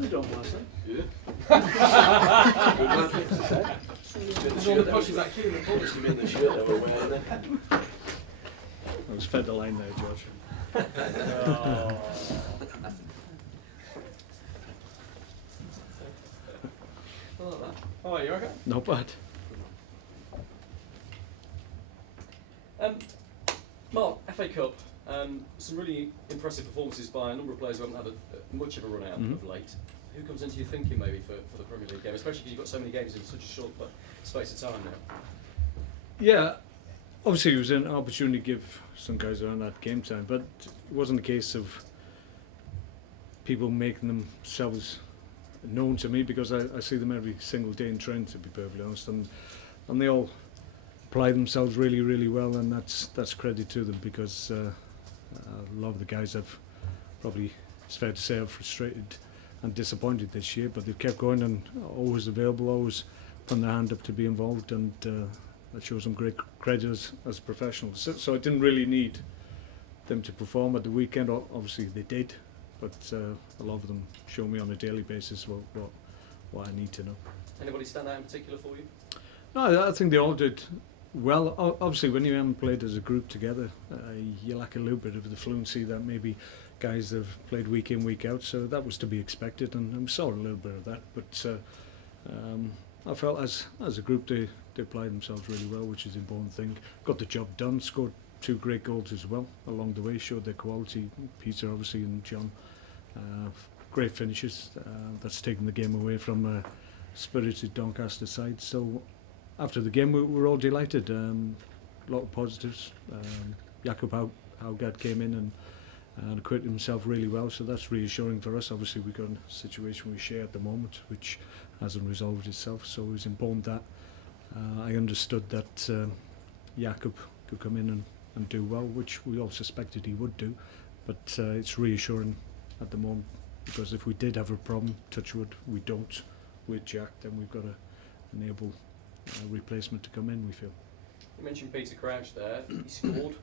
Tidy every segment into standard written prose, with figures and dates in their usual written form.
defender don't last night. Yeah. Good man. There's all the pushes that queue in the corner. Must have been the shirt they were wearing then. I was fed the line there, George. I like that. Oh, are you okay? Not bad. Mark, FA Cup, some really impressive performances by a number of players who haven't had much of a run out of late. Who comes into your thinking maybe for the Premier League game, especially because you've got so many games in such a short space of time now? Yeah, obviously it was an opportunity to give some guys around that game time, but it wasn't a case of people making themselves known to me, because I see them every single day in training, to be perfectly honest, and they all apply themselves really, really well, and that's credit to them, because a lot of the guys have probably, it's fair to say, are frustrated and disappointed this year, but they've kept going and always available, always putting their hand up to be involved, and that shows them great credit as professionals. So I didn't really need them to perform at the weekend. Obviously they did, but a lot of them show me on a daily basis what I need to know. Anybody stand out in particular for you? No, I think they all did well. Obviously, when you haven't played as a group together, you lack a little bit of the fluency that maybe guys that have played week in, week out. So that was to be expected, and we saw a little bit of that. But I felt as a group they applied themselves really well, which is the important thing. Got the job done, scored 2 great goals as well along the way, showed their quality. Peter, obviously, and John, great finishes. That's taken the game away from a spirited Doncaster side. So after the game, we were all delighted. A lot of positives. Jakob Haugaard came in and acquitted himself really well, so that's reassuring for us. Obviously, we've got a situation we share at the moment, which hasn't resolved itself, so it was important that I understood that Jakob could come in and do well, which we all suspected he would do, but it's reassuring at the moment, because if we did have a problem, touch wood, we don't, with Jack, then we've got to enable replacement to come in, we feel. You mentioned Peter Crouch there. He scored.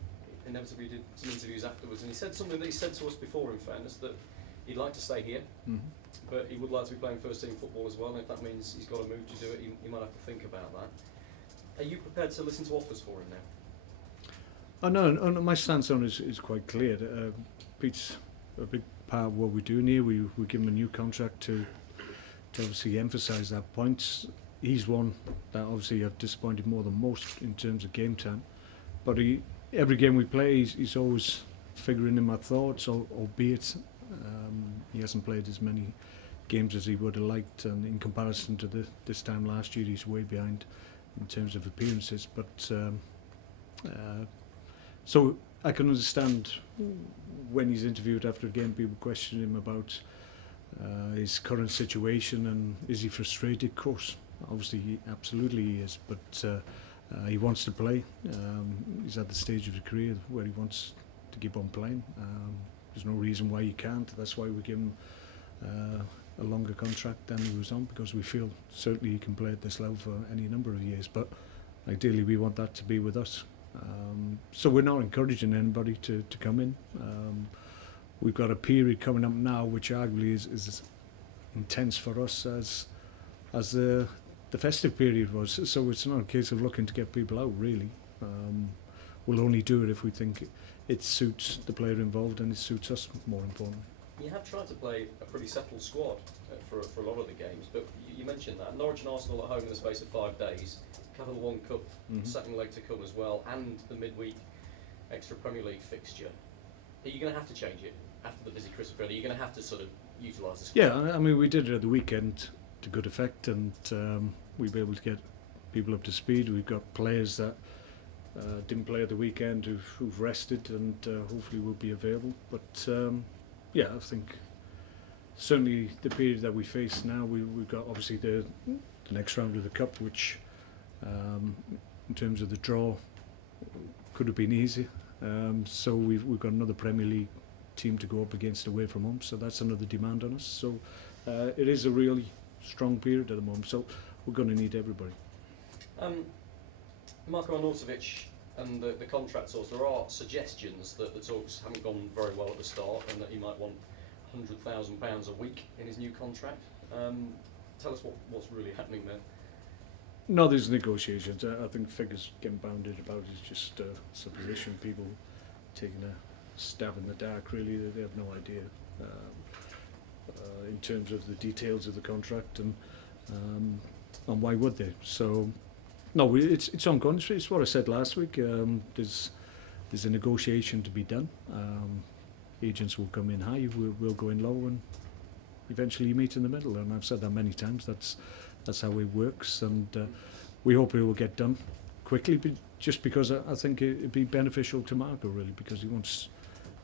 Inevitably did some interviews afterwards, and he said something that he said to us before, in fairness, that he'd like to stay here, but he would like to be playing first team football as well, and if that means he's got to move to do it, he might have to think about that. Are you prepared to listen to offers for him now? Oh no, my stance on it is quite clear. Pete's a big part of what we're doing here. We give him a new contract to obviously emphasise that point. He's one that obviously have disappointed more than most in terms of game time, but every game we play, he's always figuring in my thoughts, albeit he hasn't played as many games as he would have liked, and in comparison to this time last year, he's way behind in terms of appearances. But so I can understand when he's interviewed after a game, people question him about his current situation and is he frustrated. Of course, obviously, absolutely he is, but he wants to play. He's at the stage of his career where he wants to keep on playing. There's no reason why he can't. That's why we give him a longer contract than he was on, because we feel certainly he can play at this level for any number of years, but ideally we want that to be with us. So we're not encouraging anybody to come in. We've got a period coming up now which arguably is as intense for us as the festive period was, so it's not a case of looking to get people out really. We'll only do it if we think it suits the player involved and it suits us, more importantly. You have tried to play a pretty settled squad for a lot of the games, but you mentioned that Norwich and Arsenal at home in the space of 5 days, Capital One Cup second leg to come as well, and the midweek extra Premier League fixture. Are you going to have to change it after the busy Christmas period? Are you going to have to sort of utilise the squad? Yeah, I mean, we did it at the weekend to good effect, and we'll be able to get people up to speed. We've got players that didn't play at the weekend who've rested, and hopefully will be available. But yeah, I think certainly the period that we face now, we've got obviously the next round of the Cup, which in terms of the draw could have been easy. So we've got another Premier League team to go up against away from home, so that's another demand on us. So it is a really strong period at the moment, so we're going to need everybody. Marko Arnautovic and the contract talks, there are suggestions that the talks haven't gone very well at the start and that he might want £100,000 a week in his new contract. Tell us what's really happening there. No, there's negotiations. I think figures getting bounded about is just supposition. People taking a stab in the dark. Really, they have no idea in terms of the details of the contract, and why would they? So, no, it's ongoing. It's what I said last week. There's a negotiation to be done. Agents will come in high, we'll go in low, and eventually you meet in the middle. And I've said that many times. That's how it works, and we hope it will get done quickly. But just because I think it'd be beneficial to Marco, really, because he wants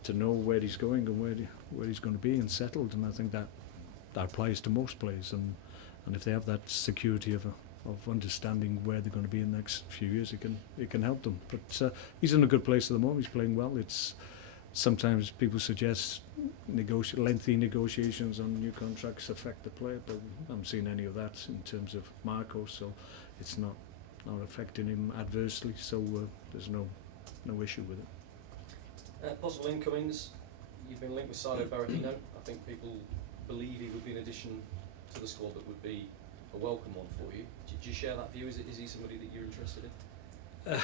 to know where he's going and where he's going to be and settled. And I think that applies to most players. And if they have that security of understanding where they're going to be in the next few years, it can help them. But he's in a good place at the moment. He's playing well. It's sometimes people suggest lengthy negotiations on new contracts affect the player, but I haven't seen any of that in terms of Marco, so it's not affecting him adversely. So there's no issue with it. Possible incomings. You've been linked with Silo Berahino. I think people believe he would be an addition to the squad that would be a welcome one for you. Do you share that view? Is he somebody that you're interested in?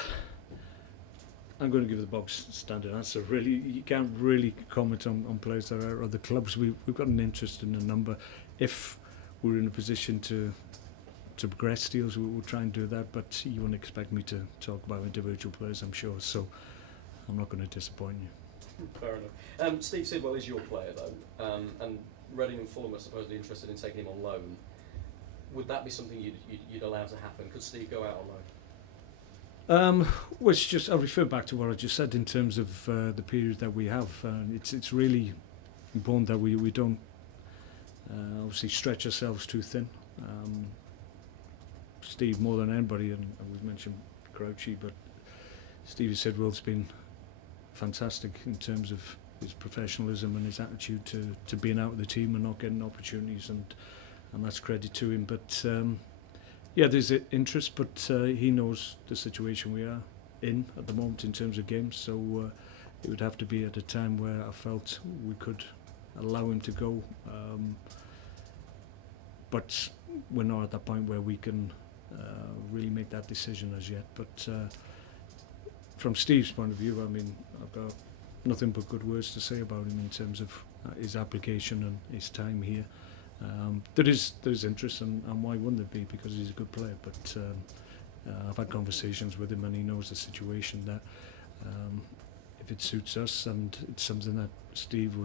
I'm going to give the box standard answer. Really, you can't really comment on players that are at other clubs. We've got an interest in a number. If we're in a position to progress deals, we'll try and do that. But you wouldn't expect me to talk about individual players, I'm sure. So I'm not going to disappoint you. Fair enough. Steve Sidwell is your player, though, and Reading and Fulham are supposedly interested in taking him on loan. Would that be something you'd allow to happen? Could Steve go out on loan? Well, it's just, I'll refer back to what I just said in terms of the period that we have. It's really important that we don't obviously stretch ourselves too thin. Steve, more than anybody, and we've mentioned Crouchy, but Stevie Sidwell's been fantastic in terms of his professionalism and his attitude to being out of the team and not getting opportunities, and that's credit to him. But yeah, there's interest, but he knows the situation we are in at the moment in terms of games, so it would have to be at a time where I felt we could allow him to go, but we're not at that point where we can really make that decision as yet. But from Steve's point of view, I mean, I've got nothing but good words to say about him in terms of his application and his time here. There is interest, and why wouldn't there be, because he's a good player. But I've had conversations with him, and he knows the situation, that if it suits us and it's something that Steve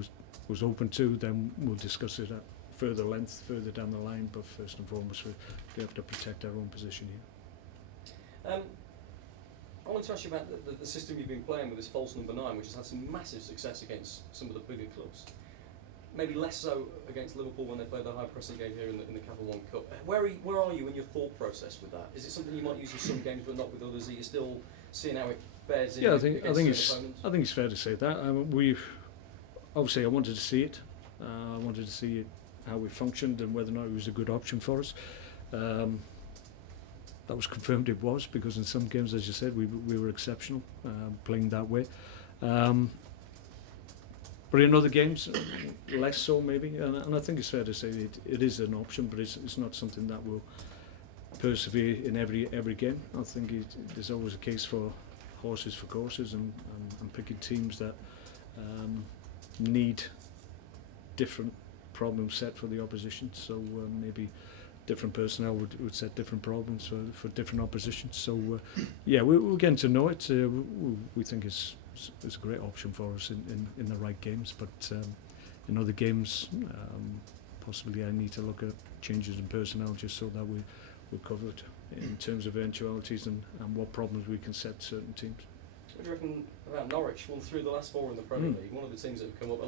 was open to, then we'll discuss it at further length further down the line. But first and foremost, we have to protect our own position here. I want to ask you about the system you've been playing with, this false number 9, which has had some massive success against some of the bigger clubs. Maybe less so against Liverpool when they played the high pressing game here in the Capital One Cup. Where are you in your thought process with that? Is it something you might use in some games but not with others? Are you still seeing how it bears in? Yeah, I think it's fair to say that. Obviously I wanted to see it. I wanted to see it, how we functioned and whether or not it was a good option for us. That was confirmed it was, because in some games, as you said, we were exceptional playing that way. But in other games, less so maybe. And I think it's fair to say it is an option, but it's not something that will persevere in every game. I think there's always a case for horses for courses, and picking teams that need different problems set for the opposition. So maybe different personnel would set different problems for different oppositions. So yeah, we're getting to know it. We think it's a great option for us in the right games, but in other games possibly I need to look at changes in personnel just so that we're covered in terms of eventualities and what problems we can set certain teams. What do you reckon about Norwich? Won through the last 4 in the Premier League. One of the teams that have come up,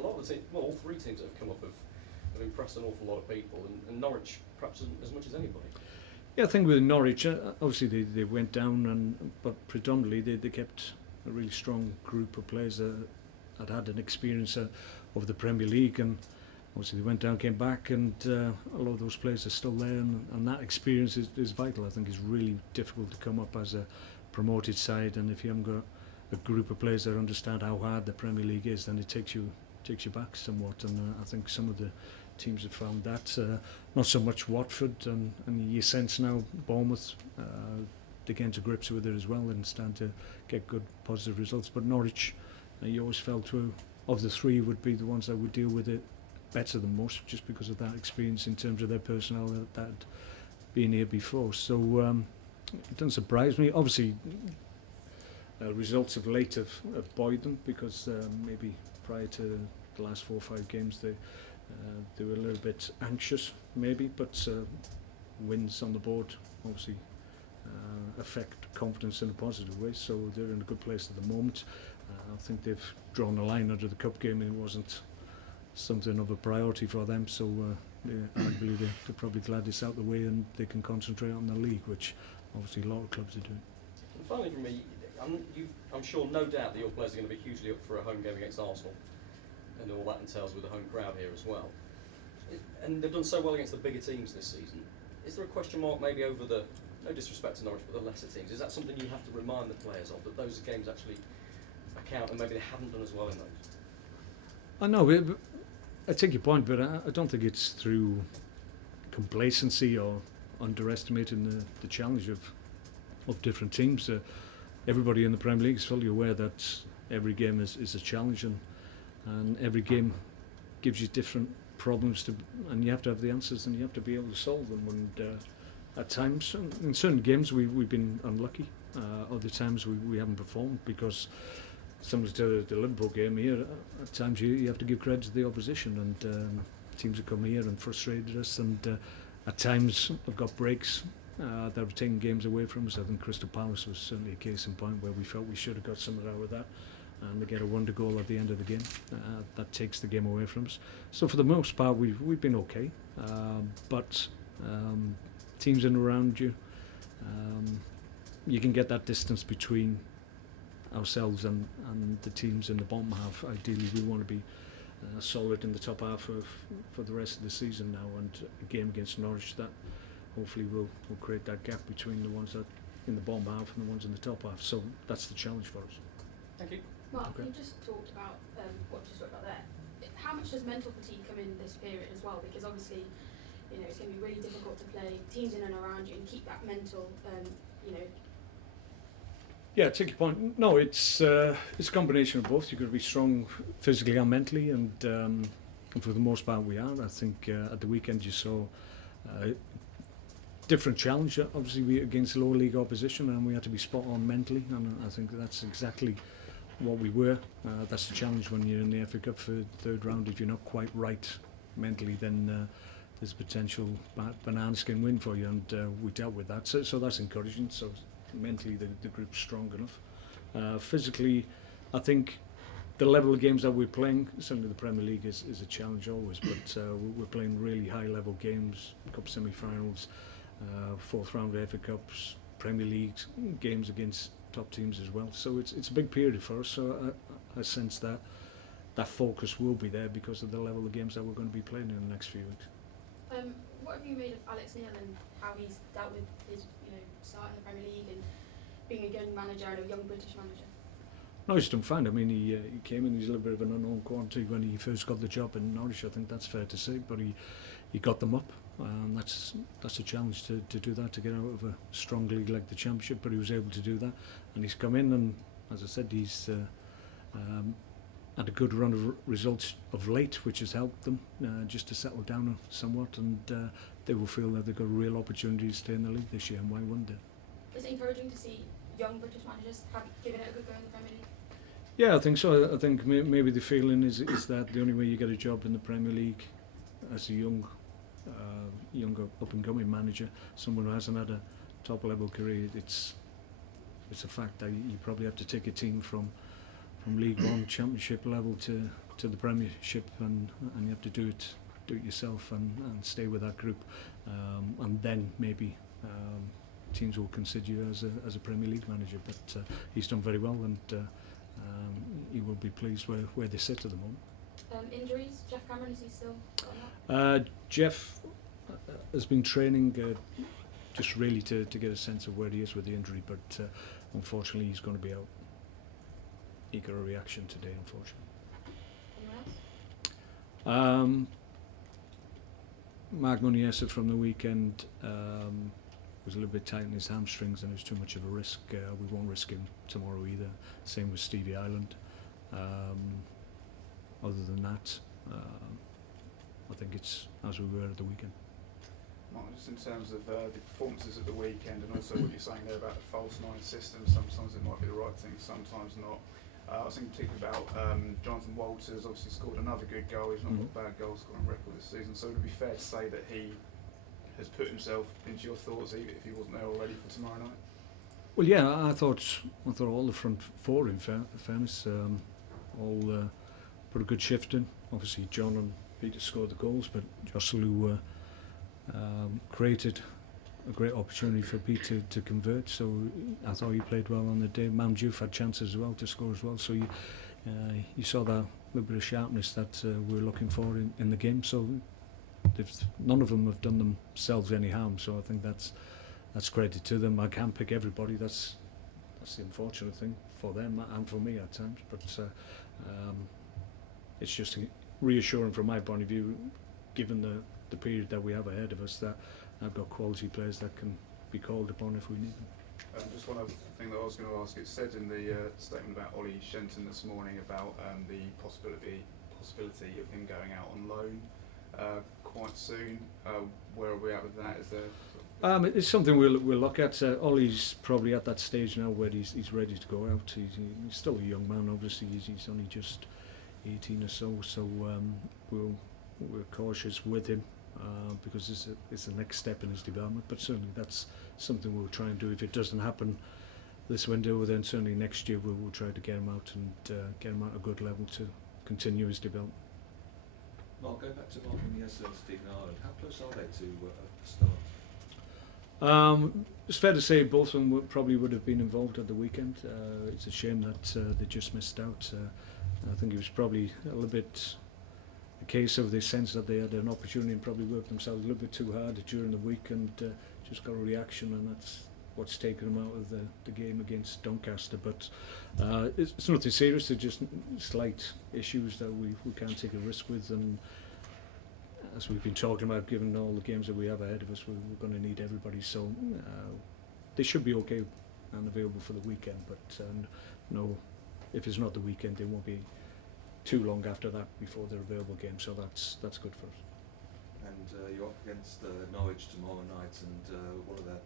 all 3 teams that have come up have impressed an awful lot of people, and Norwich perhaps as much as anybody. Yeah, I think with Norwich, obviously they went down, but predominantly they kept a really strong group of players that had an experience of the Premier League, and obviously they went down, came back, and a lot of those players are still there, and that experience is vital. I think it's really difficult to come up as a promoted side, and if you haven't got a group of players that understand how hard the Premier League is, then it takes you takes you back somewhat, and I think some of the teams have found that. Not so much Watford, and you sense now Bournemouth, they're getting to grips with it as well and starting to get good positive results. But Norwich, you always felt of the three would be the ones that would deal with it better than most, just because of that experience in terms of their personnel that had been here before. So it doesn't surprise me. Obviously, results of late have buoyed them, because maybe prior to the last 4 or 5 games they were a little bit anxious, maybe, but wins on the board obviously affect confidence in a positive way. So they're in a good place at the moment. I think they've drawn the line under the cup game. It wasn't something of a priority for them, so arguably they're probably glad it's out the way and they can concentrate on the league, which obviously a lot of clubs are doing. And finally from me, I'm sure no doubt that your players are going to be hugely up for a home game against Arsenal, and all that entails with the home crowd here as well. And they've done so well against the bigger teams this season. Is there a question mark maybe over the, no disrespect to Norwich, but the lesser teams? Is that something you have to remind the players of, that those games actually account and maybe they haven't done as well in those? I know, I take your point, but I don't think it's through complacency or underestimating the challenge of different teams. Everybody in the Premier League is fully aware that every game is a challenge, and every game gives you different problems and you have to have the answers and you have to be able to solve them. And at times, in certain games, we've been unlucky. Other times we haven't performed, because similar to the Liverpool game here, at times you have to give credit to the opposition, and teams have come here and frustrated us, and at times have got breaks that have taken games away from us. I think Crystal Palace was certainly a case in point where we felt we should have got something out of that, and they get a wonder goal at the end of the game. That takes the game away from us. So for the most part we've been okay, but teams in and around you, you can get that distance between ourselves and the teams in the bottom half. Ideally we want to be solid in the top half for the rest of the season now, and a game against Norwich that hopefully will create that gap between the ones that in the bottom half and the ones in the top half. So that's the challenge for us. Thank you. Mark, Okay. you just talked about what you just talked about there. How much does mental fatigue come in this period as well? Because obviously, it's going to be really difficult to play teams in and around you and keep that mental, Yeah, take your point. No, it's a combination of both. You've got to be strong physically and mentally, and for the most part we are. I think at the weekend you saw different challenge. Obviously we against lower league opposition, and we had to be spot on mentally, and I think that's exactly what we were. That's the challenge when you're in the FA Cup for the third round. If you're not quite right mentally, then there's potential banana skin win for you, and we dealt with that. So that's encouraging. So mentally the group's strong enough. Physically, I think the level of games that we're playing, certainly the Premier League is a challenge always, but we're playing really high level games, cup semi-finals, fourth round of FA Cups, Premier League games against top teams as well. So it's a big period for us. So I sense that focus will be there because of the level of games that we're going to be playing in the next few weeks. what have you made of Alex Neil and how he's dealt with his start in the Premier League and being a young manager and a young British manager? No, he's done fine. I mean, he came in, he's a little bit of an unknown quantity when he first got the job in Norwich. I think that's fair to say, but he got them up. That's a challenge to do that, to get out of a strong league like the Championship, but he was able to do that, and he's come in, and as I said, he's had a good run of results of late, which has helped them just to settle down somewhat, and they will feel that they've got a real opportunity to stay in the league this year, and why wouldn't they? Is it encouraging to see young British managers giving it a good go in the Premier League? Yeah, I think so. I think maybe the feeling is that the only way you get a job in the Premier League as a younger up-and-coming manager, someone who hasn't had a top-level career, it's a fact that you probably have to take a team from League One, Championship level to the Premiership, and you have to do it yourself and stay with that group, and then maybe teams will consider you as a Premier League manager. But he's done very well, and he will be pleased where they sit at the moment. Injuries? Jeff Cameron, is he still on that? Jeff has been training just really to get a sense of where he is with the injury, but unfortunately he's going to be out. He got a reaction today, unfortunately. Anyone else? Mark Muniesa from the weekend was a little bit tight in his hamstrings and it was too much of a risk. We won't risk him tomorrow either. Same with Stevie Ireland. Other than that, I think it's as we were at the weekend. Mark, just in terms of the performances at the weekend and also what you're saying there about the false nine system, sometimes it might be the right thing, sometimes not. I was thinking particularly about Jonathan Walters, obviously scored another good goal. He's not got a bad goal scoring record this season, so would it be fair to say that he has put himself into your thoughts even if he wasn't there already for tomorrow night? Well, yeah, I thought all the front four, in fairness, all put a good shift in. Obviously, John and Peter scored the goals, but Joselu created a great opportunity for Peter to convert. So I thought he played well on the day. Mam Diouf had chances as well to score as well. So you saw that little bit of sharpness that we were looking for in the game. So none of them have done themselves any harm. So I think that's credit to them. I can't pick everybody. That's the unfortunate thing for them and for me at times. But it's just reassuring from my point of view, given the period that we have ahead of us, that I've got quality players that can be called upon if we need them. Just one other thing that I was going to ask, it said in the statement about Ollie Shenton this morning about the possibility of him going out on loan quite soon. Where are we at with that? Is there it's something we'll look at. Ollie's probably at that stage now where he's ready to go out. He's still a young man, obviously. He's only just 18 or so. So we're cautious with him. Because it's the next step in his development, but certainly that's something we'll try and do. If it doesn't happen this window, then certainly next year we'll try to get him out and get him at a good level to continue his development. Mark, going back to Mark Muniesa and Stephen Ireland, how close are they to start? It's fair to say both of them probably would have been involved at the weekend. It's a shame that they just missed out. I think it was probably a little bit a case of they sense that they had an opportunity and probably worked themselves a little bit too hard during the week and just got a reaction, and that's what's taken them out of the game against Doncaster. But it's nothing serious, they're just slight issues that we can't take a risk with, and as we've been talking about, given all the games that we have ahead of us, we're going to need everybody, so they should be okay and available for the weekend, but no, if it's not the weekend, they won't be too long after that before they're available games, so that's good for us. And you're up against Norwich tomorrow night, and one of the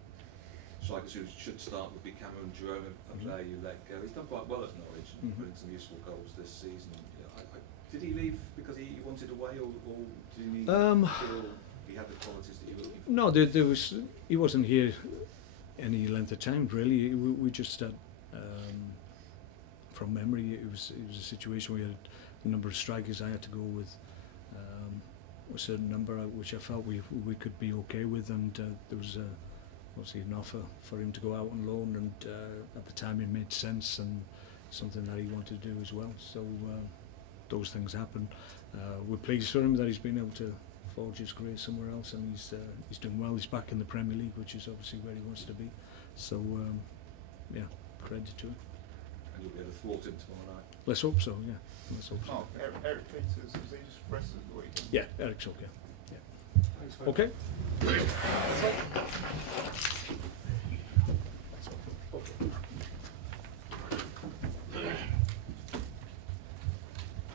strikers who should start would be Cameron Jerome, a player you let go. He's done quite well at Norwich and put in some useful goals this season. Did he leave because he wanted away, or did he feel he had the qualities that you were looking for? No, he wasn't here any length of time really. We just had, from memory, it was a situation where we had a number of strikers. I had to go with a certain number which I felt we could be okay with, and there was obviously an offer for him to go out on loan, and at the time it made sense and something that he wanted to do as well. So those things happen. We're pleased for him that he's been able to forge his career somewhere else, and he's doing well. He's back in the Premier League, which is obviously where he wants to be. So yeah, credit to him. And you'll be able to thwart him tomorrow night. Let's hope so, yeah. Let's hope so. Oh, Eric Peters, was he just rested at the weekend? Yeah, Eric's okay. Thanks, Okay. Brilliant.